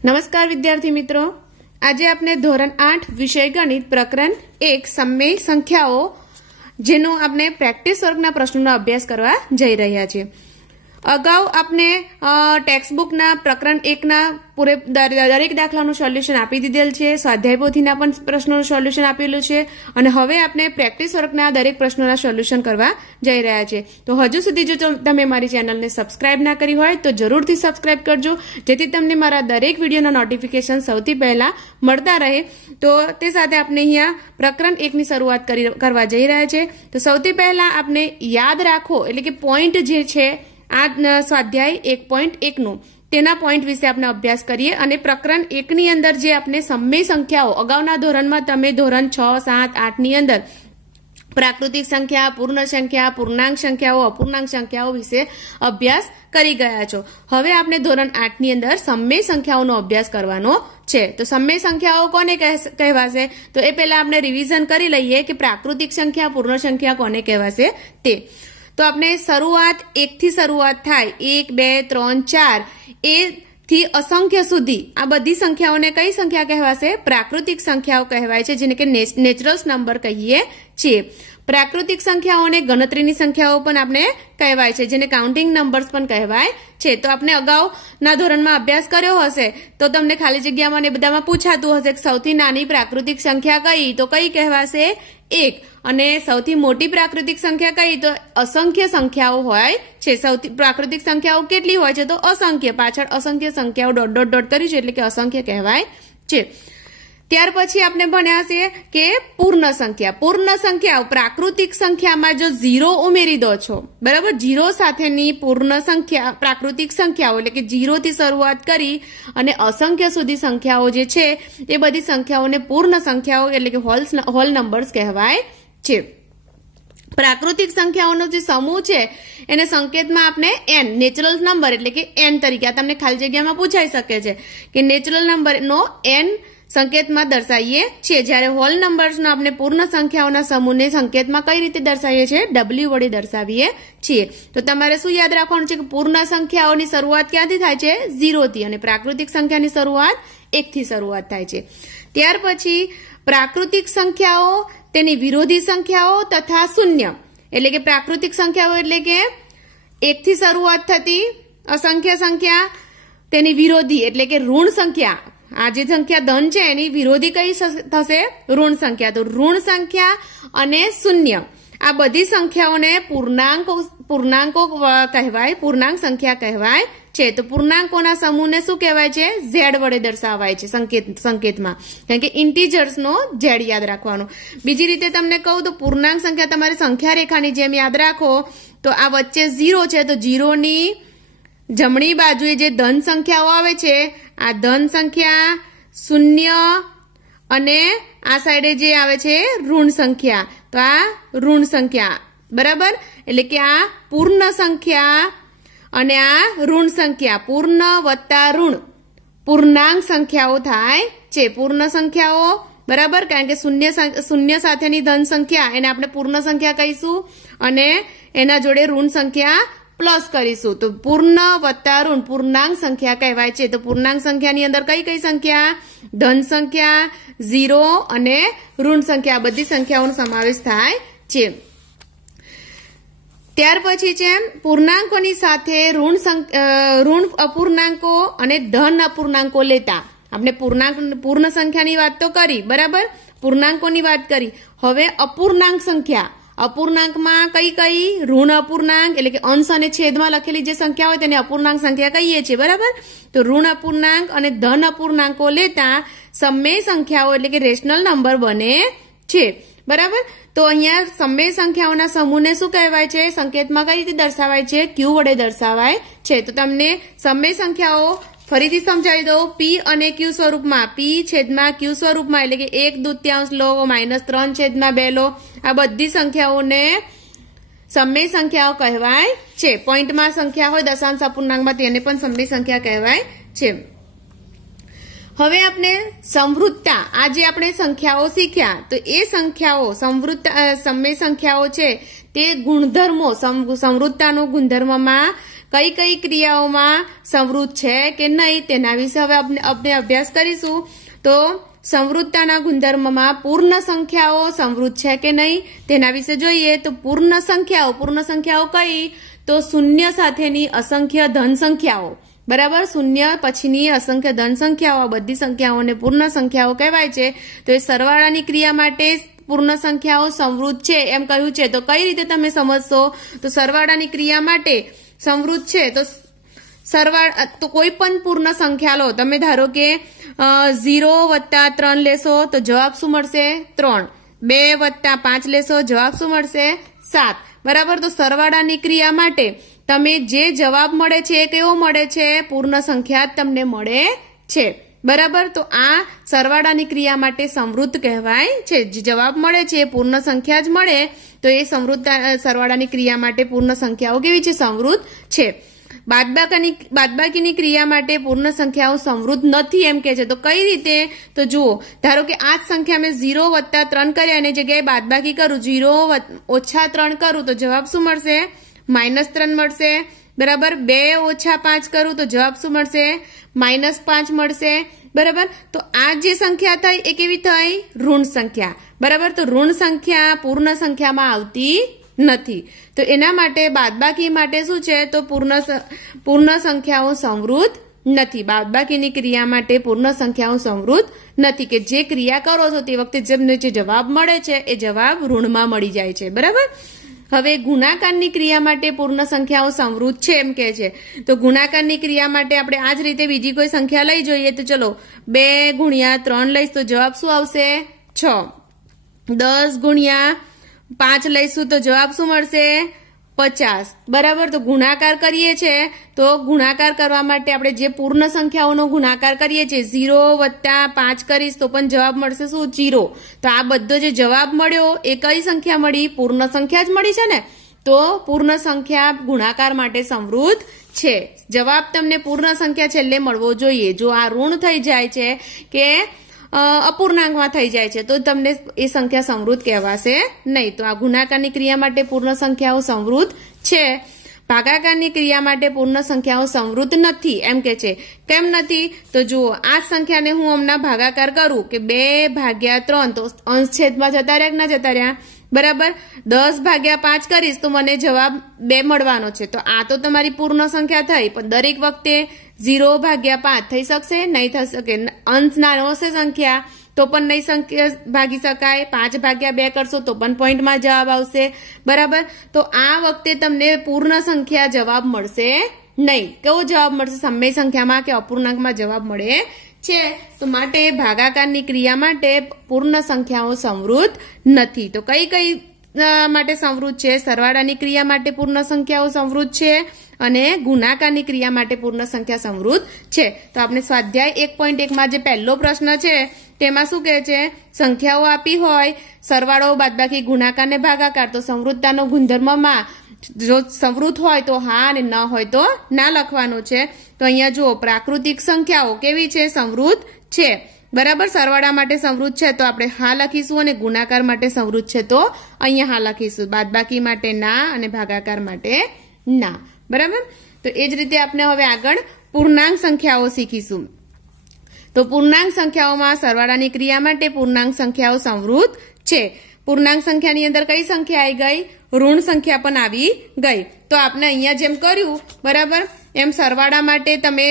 नमस्कार विद्यार्थी मित्रों, आज आपने धोरण 8 विषय गणित प्रकरण 1 सममेय संख्याओं जेनो आपने प्रेक्टिस वर्गना प्रश्नों अभ्यास करवा जई रह्या छे। अगाऊ आपने टेक्स्टबुक ना प्रकरण 1 ना पूरे दरेक दाखलाનું સોલ્યુશન આપી દીધેલ છે, સ્વાધ્યાય પોથીના પણ પ્રશ્નોનું સોલ્યુશન આપેલું છે અને હવે આપણે પ્રેક્ટિસ વર્કના દરેક પ્રશ્નોના સોલ્યુશન કરવા જઈ રહ્યા છે। તો હજુ સુધી જો તમે મારી ચેનલને સબસ્ક્રાઇબ ના કરી હોય તો જરૂરથી સબસ્ક્રાઇબ કરજો, જેથી તમને મારા દરેક વિડિયોના નોટિફિકેશન સૌથી પહેલા મળતા રહે। તો તે સાથે આપણે અહીંયા પ્રકરણ 1 ની શરૂઆત કરવા જઈ રહ્યા છે। તો સૌથી પહેલા આપણે યાદ રાખો એટલે કે પોઈન્ટ જે છે આ સ્વાધ્યાય 1.1 નું તેના પોઈન્ટ વિશે આપણે અભ્યાસ કરીએ અને પ્રકરણ 1 ની અંદર જે આપણે સમમેય સંખ્યાઓ અગાઉના ધોરણમાં તમે ધોરણ 6, 7, 8 ની અંદર પ્રાકૃતિક સંખ્યા, પૂર્ણ સંખ્યા, પૂર્ણાંક સંખ્યાઓ, અપૂર્ણાંક સંખ્યાઓ વિશે અભ્યાસ કરી ગયા છો। હવે આપણે ધોરણ 8 ની અંદર સમમેય સંખ્યાઓનો અભ્યાસ કરવાનો છે। તો સમમેય સંખ્યાઓ કોને કહેવાશે? તો એ પહેલા આપણે રિવિઝન કરી લઈએ કે પ્રાકૃતિક સંખ્યા, પૂર્ણ સંખ્યા કોને કહેવાશે તે। तो आपने शुरुआत 1 थी शुरुआत थाय 1, 2, 3, 4 ए थी असंख्य सुधी आ बधी संख्याओं ने कई संख्या कहवासे? प्राकृतिक संख्याओं कहवाय छे, जेने के नेचरल नंबर कहीए छे। प्राकृतिक संख्याओं ने गणतरीनी संख्याओं पण आपने कहेवाय छे, जेने काउंटिंग नंबर्स पण कहेवाय छे। तो आपने अगाऊ ना धोरण में अभ्यास कर्यो हशे तो तमने खाली जग्यामां ने बधामां पूछातुं हशे के सौथी नानी प्राकृतिक संख्या कई? तो कई कहेवासे? 1। અને સૌથી મોટી પ્રાકૃતિક સંખ્યા કઈ? તો અસંખ્ય સંખ્યાઓ હોય છે। સૌથી પ્રાકૃતિક સંખ્યાઓ કેટલી હોય છે? તો અસંખ્ય, પાછળ અસંખ્ય સંખ્યાઓ ડોટ ડોટ ડોટ કરી છે એટલે કે અસંખ્ય કહેવાય છે। ત્યાર પછી આપણે ભણ્યા છે કે પૂર્ણ સંખ્યા। પૂર્ણ સંખ્યાઓ પ્રાકૃતિક સંખ્યામાં જો 0 ઉમેરી દો છો, બરાબર, 0 સાથેની પૂર્ણ સંખ્યા પ્રાકૃતિક સંખ્યાઓ એટલે કે 0 થી શરૂઆત કરી અને અસંખ્ય સુધી સંખ્યાઓ જે છે એ બધી સંખ્યાઓને પૂર્ણ સંખ્યાઓ એટલે કે હોલ નંબર્સ કહેવાય છે। પ્રાકૃતિક સંખ્યાઓનો જે સમૂહ છે એને સંકેતમાં આપણે n નેચરલ નંબર એટલે કે n તરીકે આ તમને ખાલી જગ્યામાં પૂછાઈ શકે છે કે નેચરલ નંબરનો n સંકેતમાં દર્શાવીએ છીએ। જ્યારે હોલ નંબર્સનો આપણે પૂર્ણ સંખ્યાઓના સમૂહને સંકેતમાં કઈ રીતે દર્શાવીએ છીએ? w વડે દર્શાવીએ છીએ। તો તમારે શું યાદ રાખવાનું છે કે પૂર્ણ સંખ્યાઓની શરૂઆત ક્યાંથી થાય છે? 0 થી, અને પ્રાકૃતિક સંખ્યાની શરૂઆત 1 થી શરૂઆત થાય છે। ત્યાર પછી પ્રાકૃતિક સંખ્યાઓ, તેની વિરોધી સંખ્યાઓ તથા શૂન્ય એટલે કે પ્રાકૃતિક સંખ્યાઓ એટલે કે 1 થી શરૂઆત થતી અસંખ્ય સંખ્યા, તેની વિરોધી એટલે કે ઋણ સંખ્યા। આ જે સંખ્યા ધન છે એની વિરોધી કઈ થશે? ઋણ સંખ્યા। તો ઋણ સંખ્યા અને શૂન્ય આ બધી સંખ્યાઓને પૂર્ણાંકો કહેવાય, પૂર્ણાંક સંખ્યા કહેવાય છે। તો પૂર્ણાંકોના સમૂહને શું કહેવાય છે? z વડે દર્શાવાય છે સંકેતમાં, કારણ કે ઇન્ટીજર્સ નો z યાદ રાખવાનો। બીજી રીતે તમને કહું તો પૂર્ણાંક સંખ્યા તમારે સંખ્યા રેખાની જેમ યાદ રાખો તો આ વચ્ચે 0 છે તો 0 ની જમણી બાજુએ જે ધન સંખ્યાઓ આવે છે આ ધન સંખ્યા, શૂન્ય અને આ સાઈડે જે આવે છે ઋણ સંખ્યા, તો આ ઋણ સંખ્યા, બરાબર, એટલે કે આ પૂર્ણ સંખ્યા અને આ ઋણ સંખ્યા, પૂર્ણ વત્તા ઋણ પૂર્ણાંક સંખ્યાઓ થાય છે। પૂર્ણ સંખ્યાઓ, બરાબર, કારણ કે શૂન્ય સાથેની ધન સંખ્યા એને આપણે પૂર્ણ સંખ્યા કહીશું અને એના જોડે ઋણ સંખ્યા પ્લસ કરીશું તો પૂર્ણ વત્તા ઋણ પૂર્ણાંક સંખ્યા કહેવાય છે। તો પૂર્ણાંક સંખ્યાની અંદર કઈ કઈ સંખ્યા? ધન સંખ્યા, 0 અને ઋણ સંખ્યા, આ બધી સંખ્યાઓનો સમાવેશ થાય છે। ત્યાર પછી છે પૂર્ણાંકોની સાથે ઋણ અપૂર્ણાંકો અને ધન અપૂર્ણાંકો લેતા। આપણે પૂર્ણ સંખ્યાની વાત તો કરી, બરાબર, પૂર્ણાંકોની વાત કરી, હવે અપૂર્ણાંક સંખ્યા। અપૂર્ણાંકમાં કઈ કઈ? ઋણ અપૂર્ણાંક એટલે કે અંશ અને છેદમાં લખેલી જે સંખ્યા હોય તેને અપૂર્ણાંક સંખ્યા કહીએ છીએ, બરાબર। તો ઋણ અપૂર્ણાંક અને ધન અપૂર્ણાંકો લેતા સમમેય સંખ્યાઓ એટલે કે રેશનલ નંબર બને છે, બરાબર। તો અહીંયા સમમેય સંખ્યાઓના સમૂહને શું કહેવાય છે? સંકેતમાં કઈ રીતે દર્શાવાય છે? q વડે દર્શાવાય છે। તો તમને સમમેય સંખ્યાઓ ફરીથી સમજાવી દઉં, p અને q સ્વરૂપમાં, p છેદમાં q સ્વરૂપમાં એટલે કે 1/2 લો, -3/2 લો, આ બધી સંખ્યાઓને સમમેય સંખ્યાઓ કહેવાય છે। પોઈન્ટમાં સંખ્યા હોય દશાંશ અપૂર્ણાંકમાં તેને પણ સમમેય સંખ્યા કહેવાય છે। હવે આપણે સંવૃત્તા, આ જે આપણે સંખ્યાઓ શીખ્યા તો એ સંખ્યાઓ સમમેય સંખ્યાઓ છે તે ગુણધર્મો સંવૃત્તાનો ગુણધર્મમાં કઈ કઈ ક્રિયાઓમાં સંવૃત છે કે નહીં તેના વિશે હવે આપણે અભ્યાસ કરીશું. તો સંવૃતતાના ગુણધર્મમાં પૂર્ણ સંખ્યાઓ સંવૃત છે કે નહીં તેના વિશે જોઈએ. તો પૂર્ણ સંખ્યાઓ કઈ? તો શૂન્ય સાથેની અસંખ્ય ધન સંખ્યાઓ, બરાબર. શૂન્ય પછીની અસંખ્ય ધન સંખ્યાઓ, બધી સંખ્યાઓને પૂર્ણ સંખ્યાઓ કહેવાય છે. તો એ સરવાળાની ક્રિયા માટે પૂર્ણ સંખ્યાઓ સંવૃત છે એમ કહ્યું છે. તો કઈ રીતે તમે સમજશો? તો સરવાળાની ક્રિયા માટે સંવૃત છે તો કોઈ પણ પૂર્ણ સંખ્યા લો. તમે ધારો કે 0 + 3 લેશો તો જવાબ શું મળશે? 3. 2 + 5 લેશો, જવાબ શું મળશે? 7. બરાબર. તો સરવાળાની ક્રિયા માટે તમે જે જવાબ મળે છે એ કેવો મળે છે? પૂર્ણ સંખ્યા જ તમને મળે છે, બરાબર. તો આ સરવાળાની ક્રિયા માટે સંવૃત કહેવાય છે. જે જવાબ મળે છે એ પૂર્ણ સંખ્યા જ મળે તો એ સરવાળાની ક્રિયા માટે પૂર્ણ સંખ્યાઓ કેવી છે? સંવૃત છે. બાદબાકીની ક્રિયા માટે પૂર્ણ સંખ્યાઓ સંવૃત નથી એમ કે છે. તો કઈ રીતે? તો જુઓ, ધારો કે આ જ સંખ્યા મેં 0 + 3 કર્યા અને જગ્યાએ બાદબાકી કરું, 0 - 3 કરું તો જવાબ શું મળશે? -3 મળશે, બરાબર. 2 - 5 કરું તો જવાબ શું મળશે? -5 મળશે, બરાબર. તો આ જે સંખ્યા થઈ એ કેવી થઈ? ઋણ સંખ્યા, બરાબર. તો ઋણ સંખ્યા પૂર્ણ સંખ્યામાં આવતી નથી. તો એના માટે બાદબાકી માટે શું છે? તો પૂર્ણ સંખ્યાઓ સંવૃત નથી. બાદબાકીની ક્રિયા માટે પૂર્ણ સંખ્યાઓ સંવૃત નથી. કે જે ક્રિયા કરો છો તે વખતે જેમને જે જવાબ મળે છે એ જવાબ ઋણમાં મળી જાય છે, બરાબર. હવે ગુણાકારની ક્રિયા માટે પૂર્ણ સંખ્યાઓ સંવૃત છે એમ કે છે. તો ગુણાકારની ક્રિયા માટે આપણે આ જ રીતે બીજી કોઈ સંખ્યા લઈ જોઈએ. તો ચલો 2 × 3 લઈશ તો જવાબ શું આવશે? 6. 10 × 5 લઈશું તો જવાબ શું મળશે? 50, બરાબર. તો ગુણાકાર કરીએ છીએ તો ગુણાકાર કરવા માટે આપણે જે પૂર્ણ સંખ્યાઓનો ગુણાકાર કરીએ છીએ 0 + 5 કરીશ તો પણ જવાબ મળશે શું? 0. તો આ બધો જે જવાબ મળ્યો એ કઈ સંખ્યા મળી? પૂર્ણ સંખ્યા જ મળી છે ને. તો પૂર્ણ સંખ્યા ગુણાકાર માટે સંવૃત છે. જવાબ તમને પૂર્ણ સંખ્યા છેલ્લે મળવો જોઈએ. જો આ ઋણ થઈ જાય છે કે અપૂર્ણાંકમાં થઈ જાય છે તો તમને એ સંખ્યા સંવૃત કહેવાશે નહીં. તો આ ગુણાકારની ક્રિયા માટે પૂર્ણ સંખ્યાઓ સંવૃત છે. ભાગાકારની ક્રિયા માટે પૂર્ણ સંખ્યાઓ સંવૃત નથી એમ કે છે. કેમ નથી? તો જુઓ, આ સંખ્યાને હું હમણાં ભાગાકાર કરું કે 2/3 તો અંશ છેદમાં જતા રહ્યા કે ના જતા રહ્યા, બરાબર. 10/5 કરીશ તો મને જવાબ 2 મળવાનો છે. તો આ તો તમારી પૂર્ણ સંખ્યા થઈ, પણ દરેક વખતે 0/5 થઈ શકશે? નહીં થઈ શકે. અંશ નાનો હશે સંખ્યા તો પણ નહીં ભાગી શકાય. 5/2 કરશો તો પણ પોઈન્ટમાં જવાબ આવશે, બરાબર. તો આ વખતે તમને પૂર્ણ સંખ્યા જવાબ મળશે નહીં. કેવો જવાબ મળશે? સમય સંખ્યામાં કે અપૂર્ણાંકમાં જવાબ મળે છે. તો માટે ભાગાકારની ક્રિયા માટે પૂર્ણ સંખ્યાઓ સંવૃત નથી. તો કઈ માટે સંવૃત છે? સરવાળાની ક્રિયા માટે પૂર્ણ સંખ્યાઓ સંવૃત છે અને ગુણાકારની ક્રિયા માટે પૂર્ણ સંખ્યા સંવૃત છે. તો આપણે સ્વાધ્યાય 1.1 જે પહેલો પ્રશ્ન છે તેમાં શું કહે છે? સંખ્યાઓ આપી હોય, સરવાળો, બાદબાકી, ગુણાકાર ને ભાગાકાર, તો સંવૃતતાનો ગુણધર્મમાં જો સંવૃત હોય તો હા અને ન હોય તો ના લખવાનું છે. તો અહીંયા જુઓ, પ્રાકૃતિક સંખ્યાઓ કેવી છે? સંવૃત છે, બરાબર. સરવાળા માટે સંવૃત છે તો આપણે હા લખીશું અને ગુણાકાર માટે સંવૃત છે તો અહીંયા હા લખીશું. બાદબાકી માટે ના અને ભાગાકાર માટે ના, બરાબર. તો એ જ રીતે આપણે હવે આગળ પૂર્ણાંક સંખ્યાઓ શીખીશું. તો પૂર્ણાંક સંખ્યાઓમાં સરવાળાની ક્રિયા માટે પૂર્ણાંક સંખ્યાઓ સંવૃત છે. પૂર્ણાંક સંખ્યાની અંદર કઈ સંખ્યા આવી ગઈ? ઋણ સંખ્યા પણ આવી ગઈ. તો આપણે અહીંયા જેમ કર્યું, બરાબર, એમ સરવાળા માટે તમે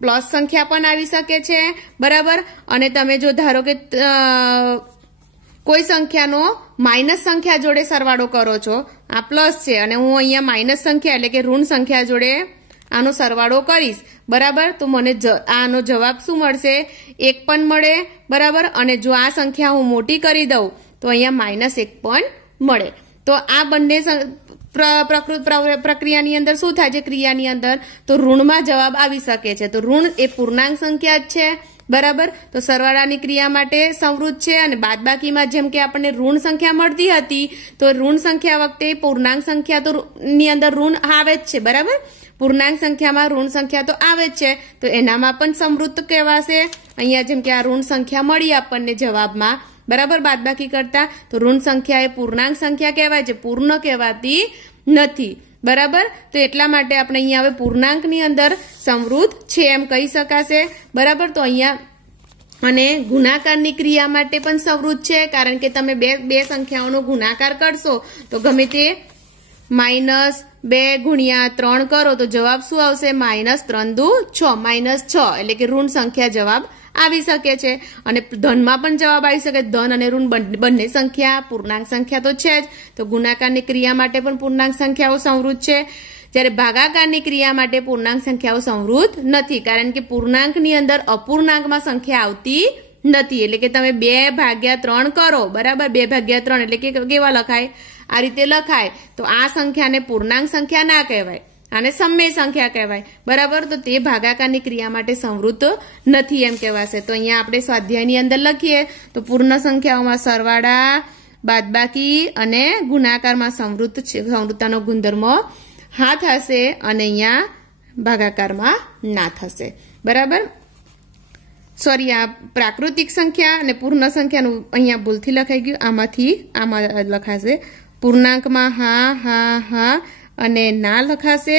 પ્લસ સંખ્યા પણ આવી શકે છે, બરાબર. અને તમે જો ધારો કે કોઈ સંખ્યાનો માઇનસ સંખ્યા જોડે સરવાળો કરો છો, આ પ્લસ છે અને હું અહીંયા માઇનસ સંખ્યા એટલે કે ઋણ સંખ્યા જોડે આનો સરવાળો કરીશ, બરાબર. તો મને આનો જવાબ શું મળશે? 1 પણ મળે, બરાબર. અને જો આ સંખ્યા હું મોટી કરી દઉં તો અહીંયા -1 પણ મળે. તો આ બંને પ્રક્રિયાની અંદર શું થાય છે? ક્રિયાની અંદર તો ઋણમાં જવાબ આવી શકે છે. તો ઋણ એ પૂર્ણાંક સંખ્યા જ છે, બરાબર. તો સરવાળાની ક્રિયા માટે સંવૃત છે અને બાદબાકીમાં જેમ કે આપણને ઋણ સંખ્યા મળતી હતી તો ઋણ સંખ્યા વખતે પૂર્ણાંક સંખ્યા તો ની અંદર ઋણ આવે જ છે, બરાબર. પૂર્ણાંક સંખ્યામાં ઋણ સંખ્યા તો આવે જ છે તો એનામાં પણ સંવૃત કહેવાશે. અહીંયા જેમ કે આ ઋણ સંખ્યા મળી આપણને જવાબમાં, બરાબર, બાદબાકી કરતા, તો ઋણ સંખ્યા એ પૂર્ણાંક સંખ્યા કહેવાય છે, પૂર્ણ કહેવાતી નથી, બરાબર. તો એટલા માટે આપણે અહીંયા હવે પૂર્ણાંકની અંદર સમૃદ્ધ છે એમ કહી શકાશે. બરાબર. તો અહીંયા અને ગુણાકારની ક્રિયા માટે પણ સમૃદ્ધ છે, કારણ કે તમે બે સંખ્યાઓનો ગુણાકાર કરશો તો ગમે તે -2 ગુણ્યા 3 કરો તો જવાબ શું આવશે? -3 દુ 6, -6 એટલે કે ઋણ સંખ્યા જવાબ આવી શકે છે. અને ધનમાં પણ જવાબ આવી શકે. ધન અને ઋણ બંને સંખ્યા પૂર્ણાંક સંખ્યા તો છે જ. તો ગુણાકારની ક્રિયા માટે પણ પૂર્ણાંક સંખ્યાઓ સમૃદ્ધ છે, જ્યારે ભાગાકારની ક્રિયા માટે પૂર્ણાંક સંખ્યાઓ સમૃદ્ધ નથી, કારણ કે પૂર્ણાંકની અંદર અપૂર્ણાંકમાં સંખ્યા આવતી નથી. એટલે કે તમે 2/3 કરો, બરાબર, 2/3 એટલે કે કેવા લખાય? આ રીતે લખાય. તો આ સંખ્યાને પૂર્ણાંક સંખ્યા ના કહેવાય, આને સમમેય સંખ્યા કહેવાય. બરાબર. તો તે ભાગાકારની ક્રિયા માટે સમૃદ્ધ નથી એમ કહેવાશે. તો અહીંયા આપણે સ્વાધ્યાયની અંદર લખીએ તો પૂર્ણ સંખ્યાઓમાં સરવાળા, બાદબાકી અને ગુણાકારમાં સમૃદ્ધતાનો ગુણધર્મ હા થશે અને અહીંયા ભાગાકારમાં ના થશે. બરાબર. સોરી, આ પ્રાકૃતિક સંખ્યા અને પૂર્ણ સંખ્યાનું અહીંયા ભૂલથી લખાઈ ગયું. આમાં લખાશે પૂર્ણાંકમાં હા અને ના લખાશે.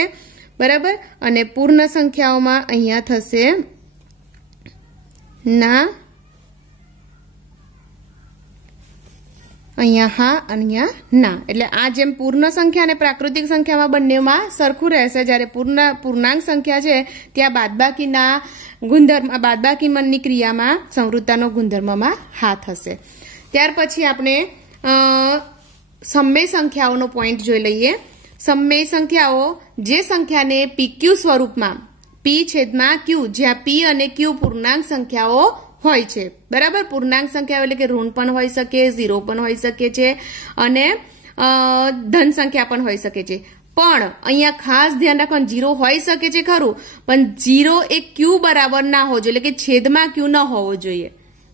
બરાબર. અને પૂર્ણ સંખ્યાઓમાં અહીંયા થશે ના, અહીંયા હા અને અહીંયા ના. એટલે આ જેમ પૂર્ણ સંખ્યા અને પ્રાકૃતિક સંખ્યામાં બંનેમાં સરખું રહેશે, જ્યારે પૂર્ણાંક સંખ્યા છે ત્યાં બાદબાકીના ગુણધર્મ, બાદબાકીની ક્રિયામાં સમૃદ્ધતાનો ગુણધર્મમાં હા થશે. ત્યાર પછી આપણે સમમેય સંખ્યાઓનો પોઈન્ટ જોઈ લઈએ. સમમેય સંખ્યાઓ જે સંખ્યાને PQ સ્વરૂપમાં P/Q, જ્યાં P અને Q પૂર્ણાંક સંખ્યાઓ હોય છે. બરાબર. પૂર્ણાંક સંખ્યાઓ એટલે કે ઋણ પણ હોઈ શકે, 0 પણ હોઈ શકે છે અને ધન સંખ્યા પણ હોઈ શકે છે. પણ અહીંયા ખાસ ધ્યાન રાખવાનું, 0 હોઈ શકે છે ખરું, પણ 0 એ Q બરાબર ના હોવો જોઈએ, એટલે કે છેદમાં Q ન હોવો જોઈએ.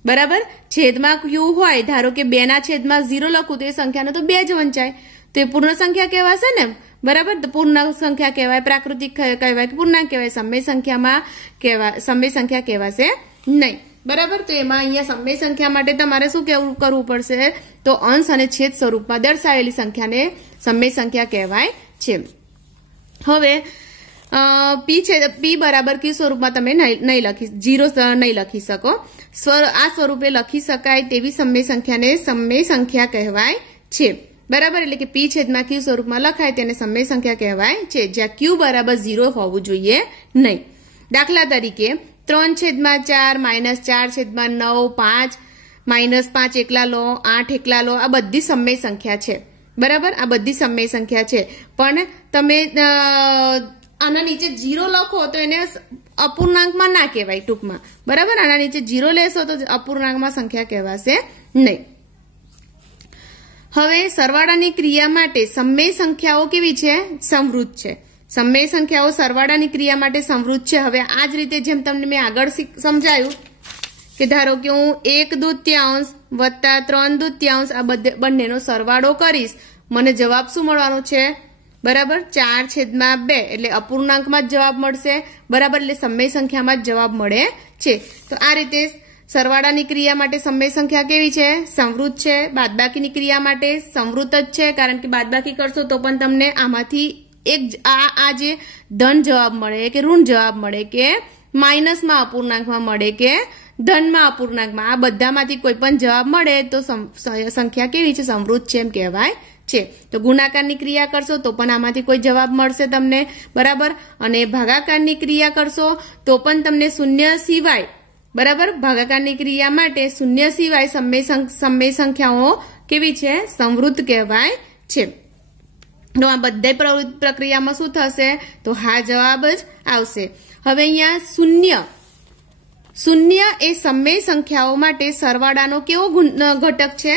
બરાબર. છેદમાં Q હોય, ધારો કે 2/0 લખું તો એ સંખ્યાને તો 2 જ વંચાય, તો એ પૂર્ણ સંખ્યા કહેવાશે ને. બરાબર. તો પૂર્ણ સંખ્યા કહેવાય, પ્રાકૃતિક કહેવાય કે પૂર્ણાંક કહેવાય. સમમેય સંખ્યા કહેવાશે નહીં. બરાબર. તો એમાં અહીંયા સમમેય સંખ્યા માટે તમારે શું કરવું પડશે? તો અંશ અને છેદ સ્વરૂપમાં દર્શાવેલી સંખ્યાને સમમેય સંખ્યા કહેવાય છે. હવે P બરાબર Q સ્વરૂપમાં તમે નહીં લખી 0 નહીં લખી શકો. આ સ્વરૂપે લખી શકાય તેવી સમમેય સંખ્યાને સમમેય સંખ્યા કહેવાય છે. બરાબર. એટલે કે P/Q સ્વરૂપમાં લખાય તેને સમમેય સંખ્યા કહેવાય છે, જ્યાં Q બરાબર 0 હોવું જોઈએ નહીં. દાખલા તરીકે 3/4, -4/9, 5 એકલા લો, 8 એકલા લો, આ બધી સમમેય સંખ્યા છે. બરાબર. આ બધી સમમેય સંખ્યા છે, પણ તમે આના નીચે 0 લખો તો એને અપૂર્ણાંકમાં ના કહેવાય ટૂંકમાં. બરાબર. આના નીચે 0 લેશો તો અપૂર્ણાંકમાં સંખ્યા કહેવાશે નહીં. હવે સરવાળાની ક્રિયા માટે સમમેય સંખ્યાઓ કેવી છે? સમૃદ્ધ છે. સમમેય સંખ્યાઓ સરવાળાની ક્રિયા માટે સમૃદ્ધ છે. હવે આ જ રીતે જેમ તમને મેં આગળ સમજાયું કે ધારો કે હું 1/2 વત્તા 3/2 આ બંનેનો સરવાળો કરીશ, મને જવાબ શું મળવાનો છે? બરાબર. 4/2 એટલે અપૂર્ણાંકમાં જ જવાબ મળશે. બરાબર. એટલે સમમેય સંખ્યામાં જ જવાબ મળે છે. તો આ રીતે સરવાળાની ક્રિયા માટે સમમેય સંખ્યા કેવી છે? સમૃદ્ધ છે. બાદબાકીની ક્રિયા માટે સમૃદ્ધ જ છે, કારણ કે બાદબાકી કરશો તો પણ તમને આમાંથી એક આ જે ધન જવાબ મળે કે ઋણ જવાબ મળે કે માઇનસમાં અપૂર્ણાંકમાં મળે કે ધનમાં અપૂર્ણાંકમાં, આ બધામાંથી કોઈ પણ જવાબ મળે તો સંખ્યા કેવી છે? સમૃદ્ધ છે એમ કહેવાય છે. તો ગુણાકારની ક્રિયા કરશો તો પણ આમાંથી કોઈ જવાબ મળશે તમને. બરાબર. અને ભાગાકારની ક્રિયા કરશો તો પણ તમને શૂન્ય સિવાય, બરાબર, ભાગાકારની ક્રિયા માટે શૂન્ય સિવાય સમમેય સંખ્યાઓ કેવી છે? સમૃદ્ધ કહેવાય છે. તો આ બધા પ્રક્રિયામાં શું થશે? તો હા જવાબ જ આવશે. હવે અહીંયા શૂન્ય એ સમમેય સંખ્યાઓ માટે સરવાળાનો કેવો ઘટક છે?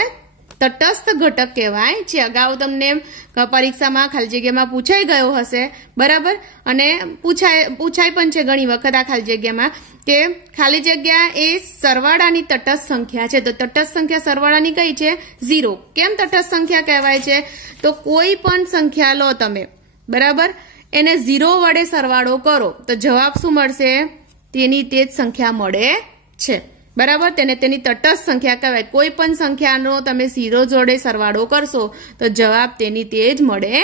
તટસ્થ ઘટક કહેવાય છે. અગાઉ તમને પરીક્ષામાં ખાલી જગ્યામાં પૂછાઈ ગયો હશે. બરાબર. અને પૂછાય પણ છે ઘણી વખત આ ખાલી જગ્યામાં કે ખાલી જગ્યા એ સરવાળાની તટસ્થ સંખ્યા છે. તો તટસ્થ સંખ્યા સરવાળાની કઈ છે? 0. કેમ તટસ્થ સંખ્યા કહેવાય છે? તો કોઈ પણ સંખ્યા લો તમે, બરાબર, એને 0 વડે સરવાળો કરો તો જવાબ શું મળશે? તેની તે જ સંખ્યા મળે છે. બરાબર. તેની તટસ્થ સંખ્યા કહેવાય. કોઈ પણ સંખ્યાનો તમે 0 જોડે સરવાળો કરશો તો જવાબ તેની તે જ મળે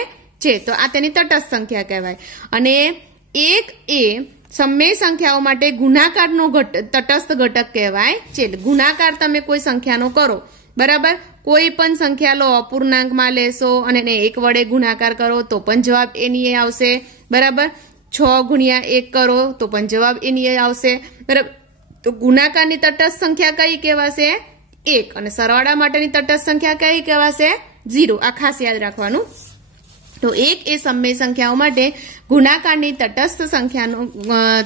છે, તો આ તેની તટસ્થ સંખ્યા કહેવાય. અને 1 એ સમમેય સંખ્યાઓ માટે ગુણાકારનો તટસ્થ ઘટક કહેવાય છે. ગુણાકાર તમે કોઈ સંખ્યાનો કરો, બરાબર, કોઈ પણ સંખ્યા લો, અપૂર્ણાંકમાં લેશો અને એને 1 વડે ગુણાકાર કરો તો પણ જવાબ એની એ આવશે, બરાબર. 6 ગુણ્યા 1 કરો તો પણ જવાબ એની એ આવશે, બરાબર. તો ગુણાકારની તટસ્થ સંખ્યા કઈ કહેવાશે? 1. અને સરવાળા માટેની તટસ્થ સંખ્યા કઈ કહેવાશે? 0. આ ખાસ યાદ રાખવાનું. તો 1 એ સમમેય સંખ્યાઓ માટે ગુણાકારની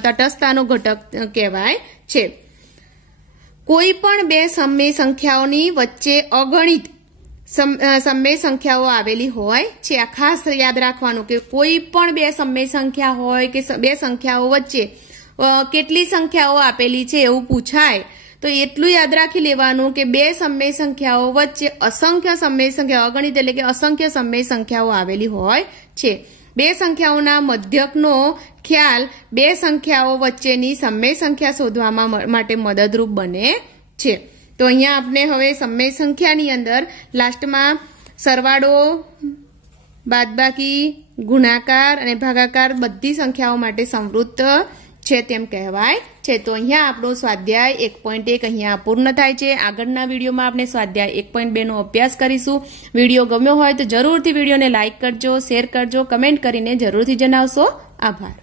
તટસ્થતાનો ઘટક કહેવાય છે. કોઈ પણ બે સમમેય સંખ્યાઓની વચ્ચે અગણિત સમમેય સંખ્યાઓ આવેલી હોય છે. આ ખાસ યાદ રાખવાનું કે કોઈ પણ બે સમમેય સંખ્યા હોય કે બે સંખ્યાઓ વચ્ચે કેટલી સંખ્યાઓ આપેલી છે એવું પૂછાય તો એટલું યાદ રાખી લેવાનું કે બે સમમેય સંખ્યાઓ વચ્ચે અસંખ્ય સમમેય સંખ્યાઓ, અગણિત એટલે કે અસંખ્ય સમમેય સંખ્યાઓ આવેલી હોય છે. બે સંખ્યાઓના મધ્યકનો ખ્યાલ બે સંખ્યાઓ વચ્ચેની સમમેય સંખ્યા શોધવામાં માટે મદદરૂપ બને છે. તો અહીંયા આપણે હવે સમમેય સંખ્યાની અંદર લાસ્ટમાં સરવાળો, બાદબાકી, ગુણાકાર અને ભાગાકાર બધી સંખ્યાઓ માટે સંવૃત્ત છે તેમ કહેવાય છે. તો અહીંયા આપણો સ્વાધ્યાય 1.1 અહીંયા પૂર્ણ થાય છે. આગળના વિડીયોમાં આપણે સ્વાધ્યાય 1.2 નો અભ્યાસ કરીશું. વિડીયો ગમ્યો હોય તો જરૂરથી વિડીયોને લાઇક કરજો, શેર કરજો, કમેન્ટ કરીને જરૂરથી જણાવશો. આભાર.